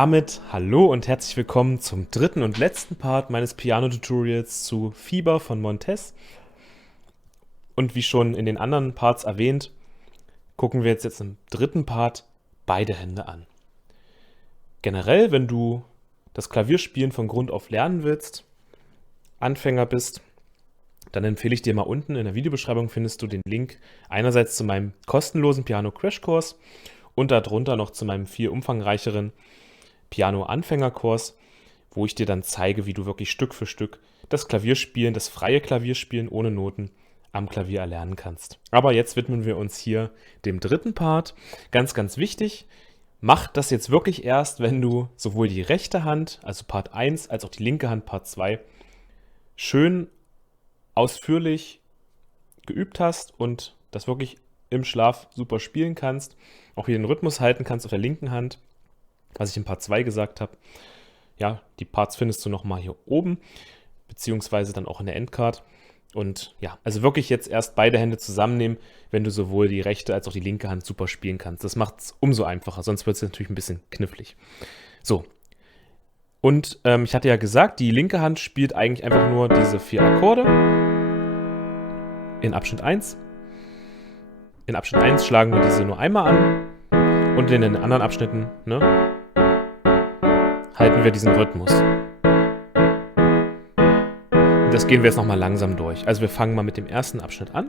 damit hallo und herzlich willkommen zum dritten und letzten Part meines Piano-Tutorials zu Fieber von Montez. Und wie schon in den anderen Parts erwähnt, gucken wir jetzt im dritten Part beide Hände an. Generell, wenn du das Klavierspielen von Grund auf lernen willst, Anfänger bist, dann empfehle ich dir mal unten in der Videobeschreibung findest du den Link einerseits zu meinem kostenlosen Piano-Crashkurs und darunter noch zu meinem viel umfangreicheren Piano-Anfängerkurs, wo ich dir dann zeige, wie du wirklich Stück für Stück das Klavierspielen, das freie Klavierspielen ohne Noten am Klavier erlernen kannst. Aber jetzt widmen wir uns hier dem dritten Part. Ganz, ganz wichtig, mach das jetzt wirklich erst, wenn du sowohl die rechte Hand, also Part 1, als auch die linke Hand, Part 2, schön ausführlich geübt hast und das wirklich im Schlaf super spielen kannst. Auch hier den Rhythmus halten kannst auf der linken Hand, was ich in Part 2 gesagt habe. Ja, die Parts findest du nochmal hier oben, beziehungsweise dann auch in der Endcard. Und ja, also wirklich jetzt erst beide Hände zusammennehmen, wenn du sowohl die rechte als auch die linke Hand super spielen kannst. Das macht es umso einfacher, sonst wird es natürlich ein bisschen knifflig. So, und ich hatte ja gesagt, die linke Hand spielt eigentlich einfach nur diese 4 Akkorde in Abschnitt 1. In Abschnitt 1 schlagen wir diese nur einmal an und in den anderen Abschnitten, halten wir diesen Rhythmus. Und das gehen wir jetzt nochmal langsam durch. Also wir fangen mal mit dem ersten Abschnitt an.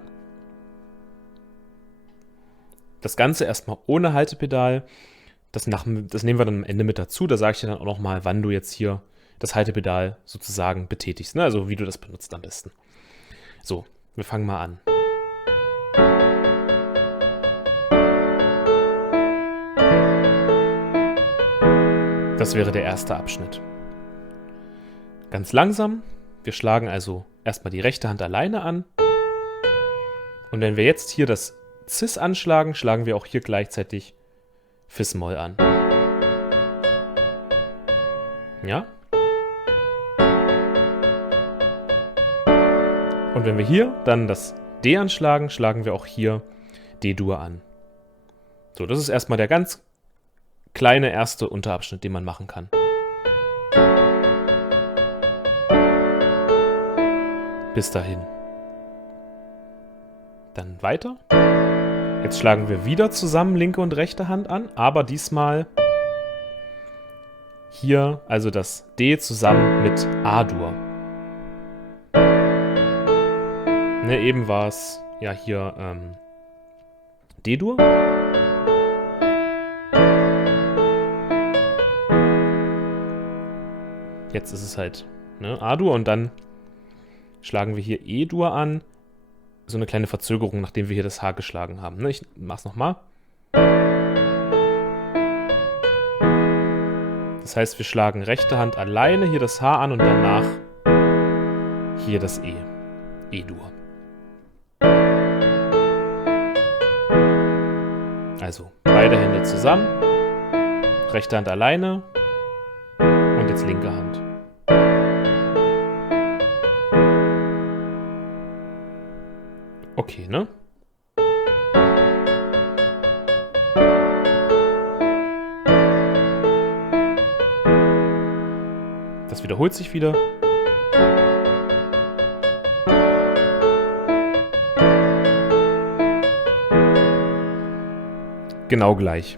Das Ganze erstmal ohne Haltepedal. Das nehmen wir dann am Ende mit dazu. Da sage ich dir dann auch nochmal, wann du jetzt hier das Haltepedal sozusagen betätigst. Also wie du das benutzt am besten. So, wir fangen mal an. Das wäre der erste Abschnitt. Ganz langsam. Wir schlagen also erstmal die rechte Hand alleine an. Und wenn wir jetzt hier das Cis anschlagen, schlagen wir auch hier gleichzeitig Fis-Moll an. Ja? Und wenn wir hier dann das D anschlagen, schlagen wir auch hier D-Dur an. So, das ist erstmal der ganz kleine erste Unterabschnitt, den man machen kann. Bis dahin. Dann weiter. Jetzt schlagen wir wieder zusammen linke und rechte Hand an, aber diesmal hier also das D zusammen mit A-Dur. Eben war es ja hier D-Dur. Jetzt ist es halt A-Dur und dann schlagen wir hier E-Dur an. So eine kleine Verzögerung, nachdem wir hier das H geschlagen haben. Ich mach's nochmal. Das heißt, wir schlagen rechte Hand alleine hier das H an und danach hier das E. E-Dur. Also beide Hände zusammen, rechte Hand alleine und jetzt linke Hand. Okay, ne? Das wiederholt sich wieder. Genau gleich.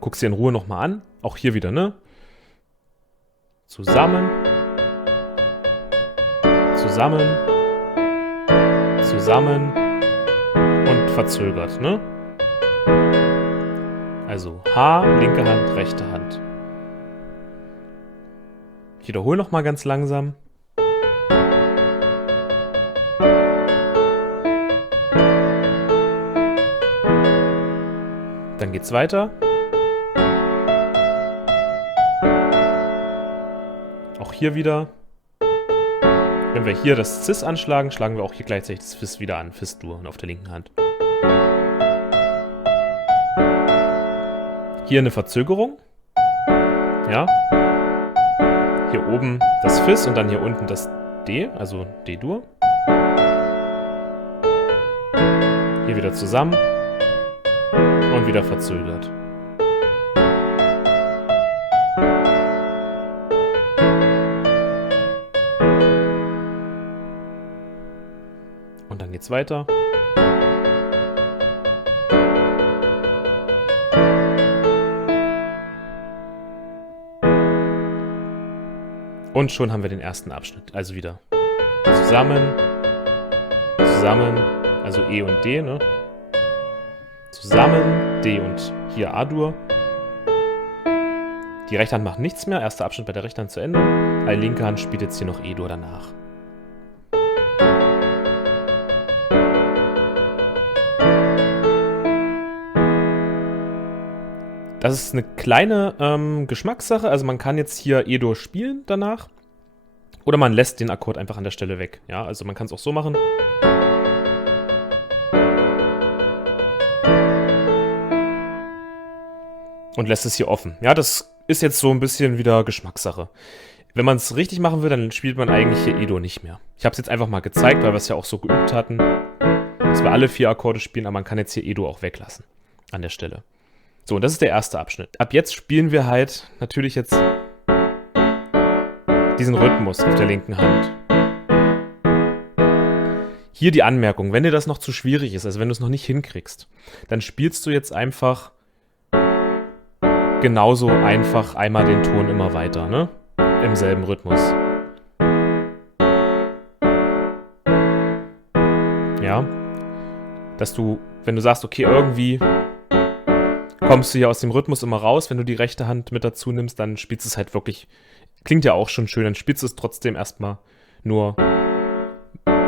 Guck's dir in Ruhe nochmal an. Auch hier wieder, ne? Zusammen. Zusammen. Zusammen und verzögert, ne? Also H, linke Hand, rechte Hand. Ich wiederhole nochmal ganz langsam. Dann geht's weiter. Auch hier wieder. Wenn wir hier das Cis anschlagen, schlagen wir auch hier gleichzeitig das Fis wieder an. Fis-Dur auf der linken Hand. Hier eine Verzögerung. Ja. Hier oben das Fis und dann hier unten das D, also D-Dur. Hier wieder zusammen und wieder verzögert. geht's weiter. Und schon haben wir den ersten Abschnitt. Also wieder zusammen, zusammen, also E und D, ne? Zusammen, D und hier A-Dur. Die rechte Hand macht nichts mehr. Erster Abschnitt bei der rechten Hand zu Ende. Die linke Hand spielt jetzt hier noch E-Dur danach. Das ist eine kleine Geschmackssache. Also man kann jetzt hier E-Dur spielen danach. Oder man lässt den Akkord einfach an der Stelle weg. Ja, also man kann es auch so machen. Und lässt es hier offen. Ja, das ist jetzt so ein bisschen wieder Geschmackssache. Wenn man es richtig machen will, dann spielt man eigentlich hier E-Dur nicht mehr. Ich habe es jetzt einfach mal gezeigt, weil wir es ja auch so geübt hatten, dass wir alle 4 Akkorde spielen, aber man kann jetzt hier E-Dur auch weglassen an der Stelle. So, und das ist der erste Abschnitt. Ab jetzt spielen wir halt natürlich jetzt diesen Rhythmus auf der linken Hand. Hier die Anmerkung, wenn dir das noch zu schwierig ist, also wenn du es noch nicht hinkriegst, dann spielst du jetzt einfach genauso einfach einmal den Ton immer weiter, ne? Im selben Rhythmus. Ja? Dass du, wenn du sagst, okay, irgendwie kommst du hier aus dem Rhythmus immer raus, wenn du die rechte Hand mit dazu nimmst, dann spielst du es halt wirklich, klingt ja auch schon schön, dann spielst du es trotzdem erstmal nur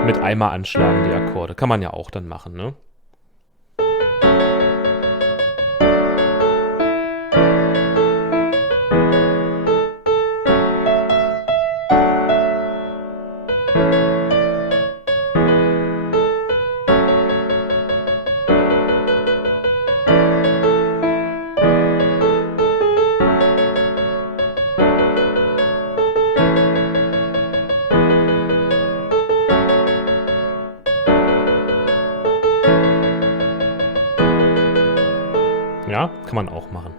mit einmal anschlagen, die Akkorde. Kann man ja auch dann machen, ne? Ja, kann man auch machen.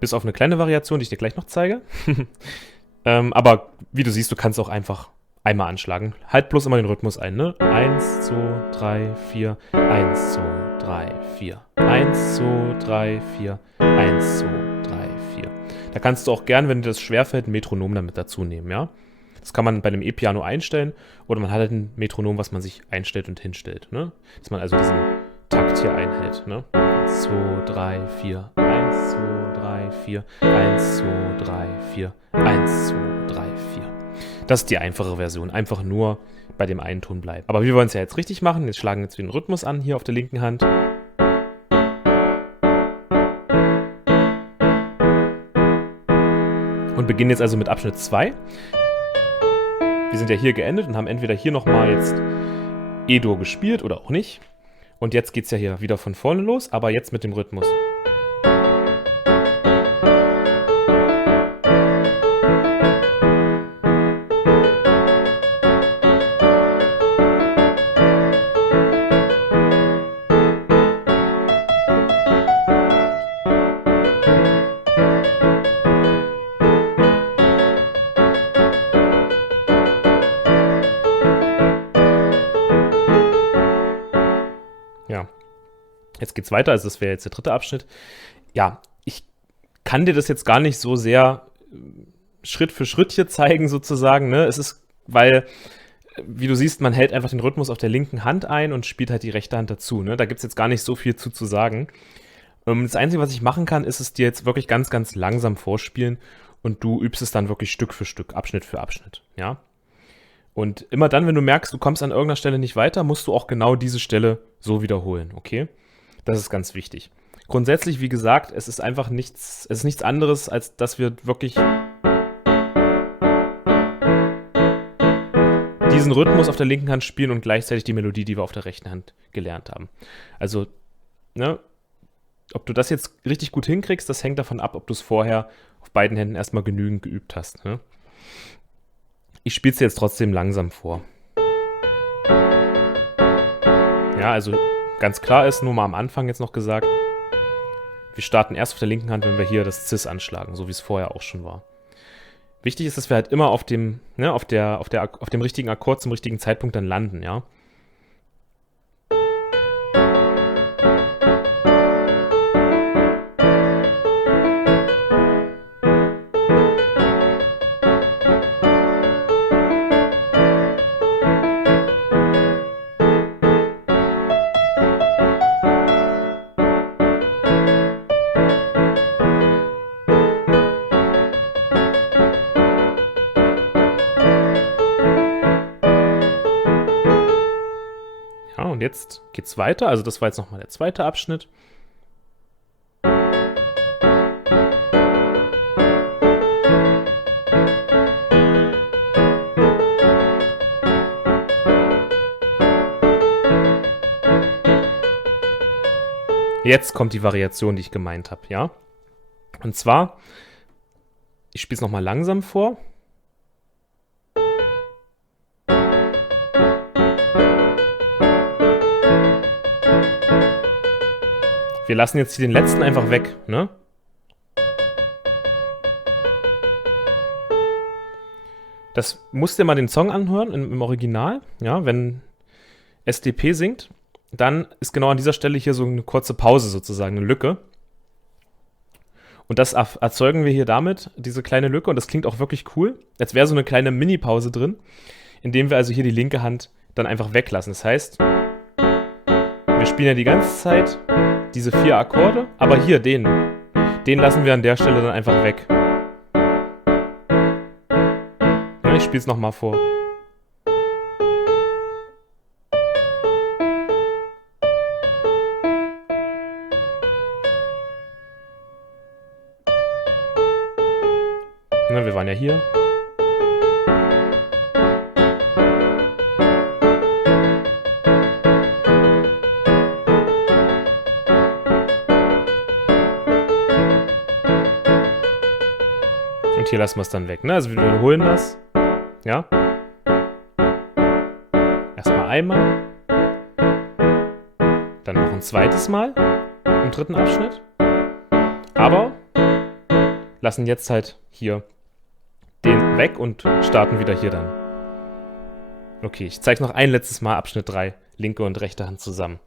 Bis auf eine kleine Variation, die ich dir gleich noch zeige. Aber wie du siehst, du kannst auch einfach einmal anschlagen. Halt bloß immer den Rhythmus ein, ne? 1, 2, 3, 4, 1, 2, 3, 4, 1, 2, 3, 4, 1, 2, 3, 4. Da kannst du auch gern, wenn dir das schwerfällt, ein Metronom damit dazu nehmen, ja? Das kann man bei einem E-Piano einstellen oder man hat halt ein Metronom, was man sich einstellt und hinstellt, ne? Dass man also diesen Takt hier einhält, ne? 1, 2, 3, 4, 1, 2, 3, 4, 1, 2, 3, 4, 1, 2, 3, 4. Das ist die einfache Version, einfach nur bei dem einen Ton bleiben. Aber wir wollen es ja jetzt richtig machen, jetzt schlagen wir jetzt den Rhythmus an, hier auf der linken Hand. Und beginnen jetzt also mit Abschnitt 2. Wir sind ja hier geendet und haben entweder hier nochmal jetzt E-Dur gespielt oder auch nicht. Und jetzt geht es ja hier wieder von vorne los, aber jetzt mit dem Rhythmus. Ja, jetzt geht's weiter, also das wäre jetzt der dritte Abschnitt. Ja, ich kann dir das jetzt gar nicht so sehr Schritt für Schritt hier zeigen sozusagen, ne? Es ist, weil, wie du siehst, man hält einfach den Rhythmus auf der linken Hand ein und spielt halt die rechte Hand dazu, ne? Da gibt's jetzt gar nicht so viel zu sagen. Das Einzige, was ich machen kann, ist es dir jetzt wirklich ganz, ganz langsam vorspielen und du übst es dann wirklich Stück für Stück, Abschnitt für Abschnitt, ja? Und immer dann, wenn du merkst, du kommst an irgendeiner Stelle nicht weiter, musst du auch genau diese Stelle so wiederholen, okay? Das ist ganz wichtig. Grundsätzlich, wie gesagt, es ist einfach nichts, es ist nichts anderes, als dass wir wirklich diesen Rhythmus auf der linken Hand spielen und gleichzeitig die Melodie, die wir auf der rechten Hand gelernt haben. Also, ne, ob du das jetzt richtig gut hinkriegst, das hängt davon ab, ob du es vorher auf beiden Händen erstmal genügend geübt hast, ne? Ich spiele es jetzt trotzdem langsam vor. Ja, also ganz klar ist, nur mal am Anfang jetzt noch gesagt, wir starten erst auf der linken Hand, wenn wir hier das Cis anschlagen, so wie es vorher auch schon war. Wichtig ist, dass wir halt immer auf dem, ne, auf dem richtigen Akkord zum richtigen Zeitpunkt dann landen, ja. Ja, und jetzt geht's weiter. Also das war jetzt nochmal der zweite Abschnitt. Jetzt kommt die Variation, die ich gemeint habe, ja? Und zwar, ich spiele es nochmal langsam vor. Wir lassen jetzt hier den letzten einfach weg, ne? Das musst dir mal den Song anhören im Original, ja, wenn SDP singt, dann ist genau an dieser Stelle hier so eine kurze Pause sozusagen, eine Lücke. Und das erzeugen wir hier damit, diese kleine Lücke, und das klingt auch wirklich cool, als wäre so eine kleine Mini-Pause drin, indem wir also hier die linke Hand dann einfach weglassen. Das heißt, wir spielen ja die ganze Zeit diese 4 Akkorde, aber hier den lassen wir an der Stelle dann einfach weg. Ich spiele es nochmal vor. Ne, wir waren ja hier. Und hier lassen wir es dann weg. Ne? Also wir wiederholen das. Ja. Erstmal einmal. Dann noch ein zweites Mal im dritten Abschnitt. Aber lassen jetzt halt hier den weg und starten wieder hier dann. Okay, ich zeige noch ein letztes Mal Abschnitt 3, linke und rechte Hand zusammen.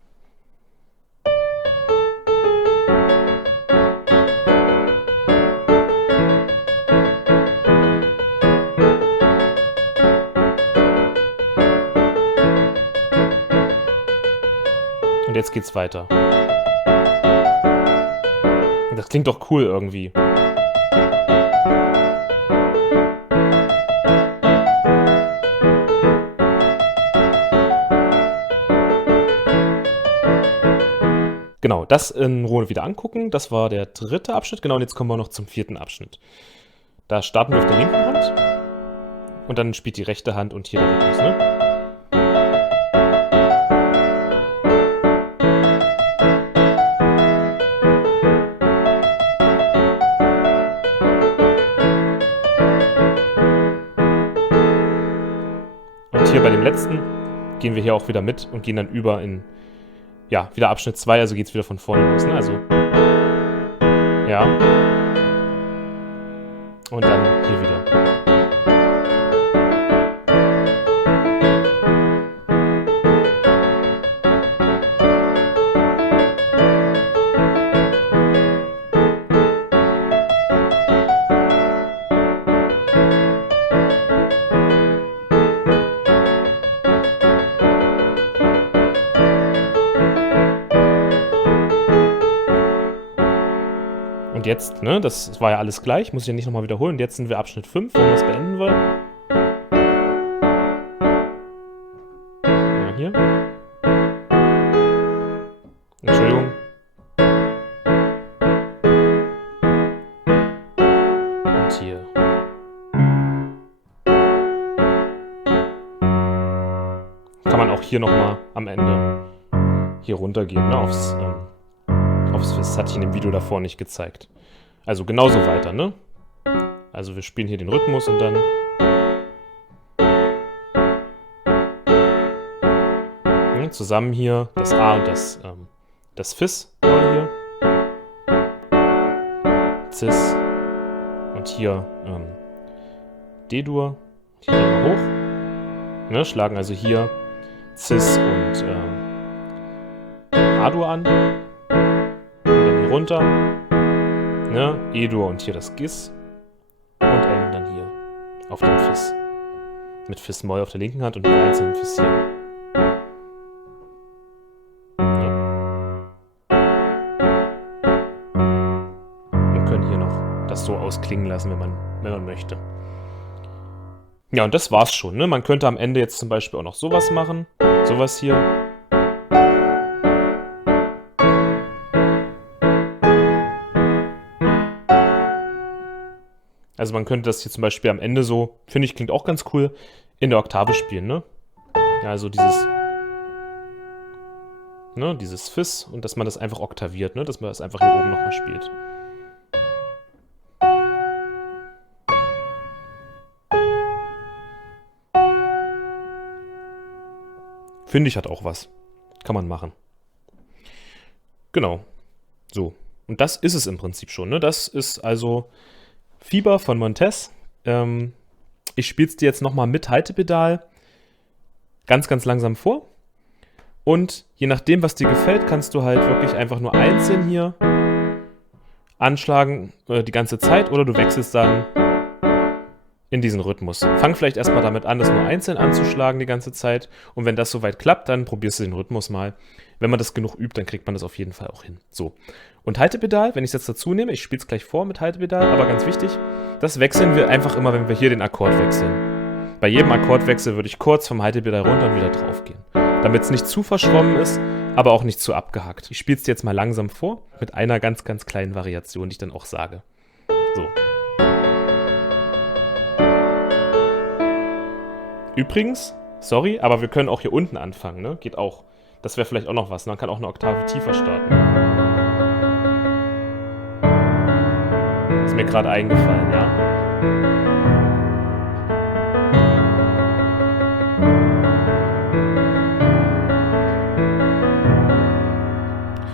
Und jetzt geht's weiter. Das klingt doch cool irgendwie. Genau, das in Ruhe wieder angucken. Das war der dritte Abschnitt. Genau, und jetzt kommen wir noch zum vierten Abschnitt. Da starten wir auf der linken Hand. Und dann spielt die rechte Hand und hier der Rhythmus, ne? Und hier bei dem letzten gehen wir hier auch wieder mit und gehen dann über in, ja, wieder Abschnitt 2, also geht es wieder von vorne los, ne? Also, ja. Und dann hier wieder. Und jetzt, ne, das war ja alles gleich, muss ich ja nicht nochmal wiederholen. Und jetzt sind wir Abschnitt 5, wenn wir es beenden wollen. Ja, hier. Entschuldigung. Und hier. Kann man auch hier nochmal am Ende hier runtergehen, ne, aufs das hatte ich in dem Video davor nicht gezeigt. Also genauso weiter, ne? Also wir spielen hier den Rhythmus und dann zusammen hier das A und das Fis hier. Cis und hier D-Dur. Hier gehen wir hoch. Ne, schlagen also hier Cis und A-Dur an. Und dann hier runter. Ne, E-Dur und hier das Gis. Und enden dann hier auf dem Fis. Mit Fis-Moll auf der linken Hand und mit einzelnen Fis hier. So ausklingen lassen, wenn man möchte. Ja, und das war's schon. Ne? Man könnte am Ende jetzt zum Beispiel auch noch sowas machen. Sowas hier. Also man könnte das hier zum Beispiel am Ende so, finde ich, klingt auch ganz cool, in der Oktave spielen. Ne? Ja, also dieses Fis und dass man das einfach oktaviert, ne? Dass man das einfach hier oben nochmal spielt. Finde ich, hat auch was. Kann man machen. Genau. So. Und das ist es im Prinzip schon. Ne? Das ist also Fieber von Montez. Ich spiele es dir jetzt nochmal mit Haltepedal ganz, ganz langsam vor. Und je nachdem, was dir gefällt, kannst du halt wirklich einfach nur einzeln hier anschlagen die ganze Zeit oder du wechselst dann in diesen Rhythmus. Fang vielleicht erstmal damit an, das nur einzeln anzuschlagen die ganze Zeit. Und wenn das soweit klappt, dann probierst du den Rhythmus mal. Wenn man das genug übt, dann kriegt man das auf jeden Fall auch hin. So. Und Haltepedal, wenn ich es jetzt dazu nehme, ich spiele es gleich vor mit Haltepedal, aber ganz wichtig, das wechseln wir einfach immer, wenn wir hier den Akkord wechseln. Bei jedem Akkordwechsel würde ich kurz vom Haltepedal runter und wieder drauf gehen. Damit es nicht zu verschwommen ist, aber auch nicht zu abgehackt. Ich spiele es dir jetzt mal langsam vor, mit einer ganz, ganz kleinen Variation, die ich dann auch sage. So. Übrigens, sorry, aber wir können auch hier unten anfangen, ne? Geht auch. Das wäre vielleicht auch noch was. Man kann auch eine Oktave tiefer starten. Ist mir gerade eingefallen, ja?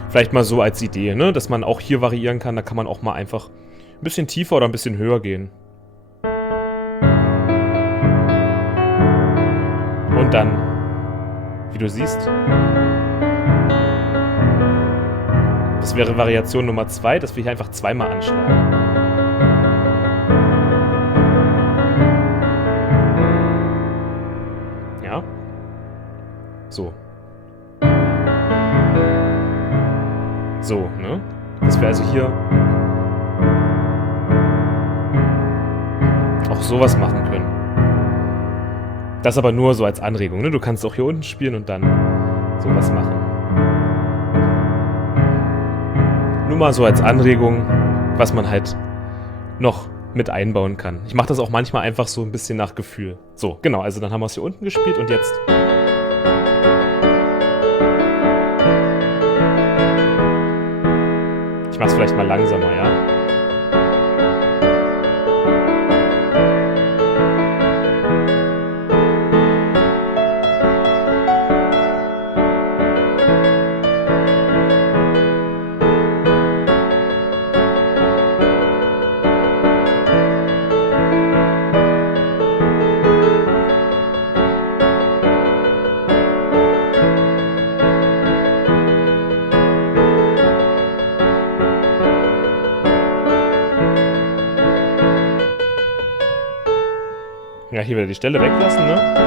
Vielleicht mal so als Idee, ne? Dass man auch hier variieren kann. Da kann man auch mal einfach ein bisschen tiefer oder ein bisschen höher gehen. Und dann, wie du siehst, das wäre Variation Nummer 2, dass wir hier einfach zweimal anschlagen. Ja? So. So, ne? Dass wir also hier auch sowas machen können. Das aber nur so als Anregung, ne? Du kannst auch hier unten spielen und dann sowas machen. Nur mal so als Anregung, was man halt noch mit einbauen kann. Ich mache das auch manchmal einfach so ein bisschen nach Gefühl. So, genau, also dann haben wir es hier unten gespielt und jetzt... Ich mach's vielleicht mal langsamer, ja? Ja, hier wieder die Stelle weglassen, ne?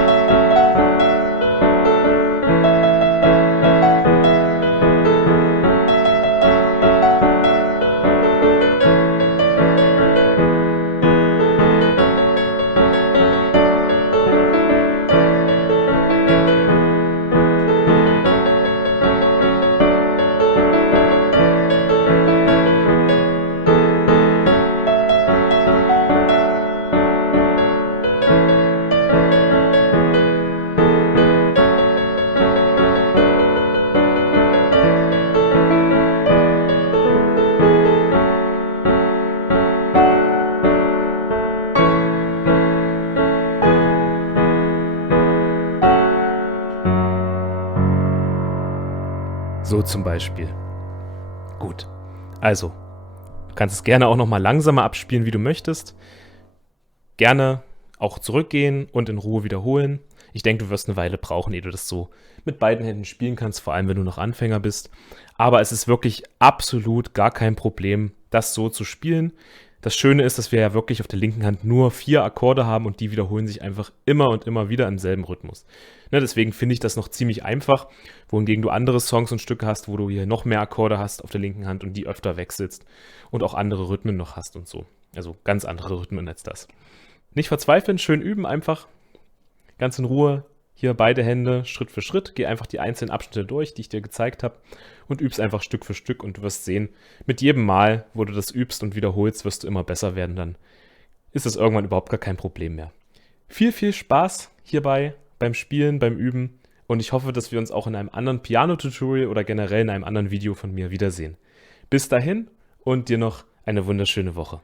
So zum Beispiel. Gut. Also, du kannst es gerne auch nochmal langsamer abspielen, wie du möchtest. Gerne auch zurückgehen und in Ruhe wiederholen. Ich denke, du wirst eine Weile brauchen, ehe du das so mit beiden Händen spielen kannst, vor allem wenn du noch Anfänger bist. Aber es ist wirklich absolut gar kein Problem, das so zu spielen. Das Schöne ist, dass wir ja wirklich auf der linken Hand nur 4 Akkorde haben und die wiederholen sich einfach immer und immer wieder im selben Rhythmus. Ne, deswegen finde ich das noch ziemlich einfach, wohingegen du andere Songs und Stücke hast, wo du hier noch mehr Akkorde hast auf der linken Hand und die öfter wechselst und auch andere Rhythmen noch hast und so. Also ganz andere Rhythmen als das. Nicht verzweifeln, schön üben einfach, ganz in Ruhe. Hier beide Hände Schritt für Schritt, geh einfach die einzelnen Abschnitte durch, die ich dir gezeigt habe und übst einfach Stück für Stück und du wirst sehen, mit jedem Mal, wo du das übst und wiederholst, wirst du immer besser werden, dann ist das irgendwann überhaupt gar kein Problem mehr. Viel, viel Spaß hierbei beim Spielen, beim Üben und ich hoffe, dass wir uns auch in einem anderen Piano-Tutorial oder generell in einem anderen Video von mir wiedersehen. Bis dahin und dir noch eine wunderschöne Woche.